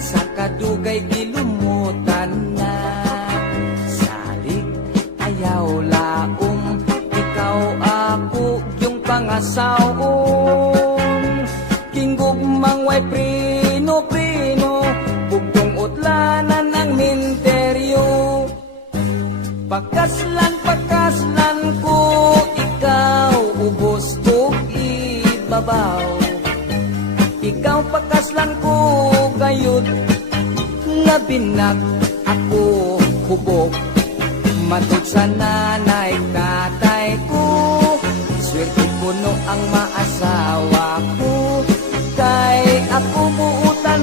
sa kadugay gilumutan na. Salig ayaw laom, ikaw ako yung pangasawon. Kinggugmang way prino-prino, bugtong utlanan ng minteryo. Pakaslan ko, ikaw ubos tug ibabaw. Ikaw pakaslan ko gayud, nga binag ako hubog. Matod sa nanay tatay ko, swerte puno ang maasawa ko.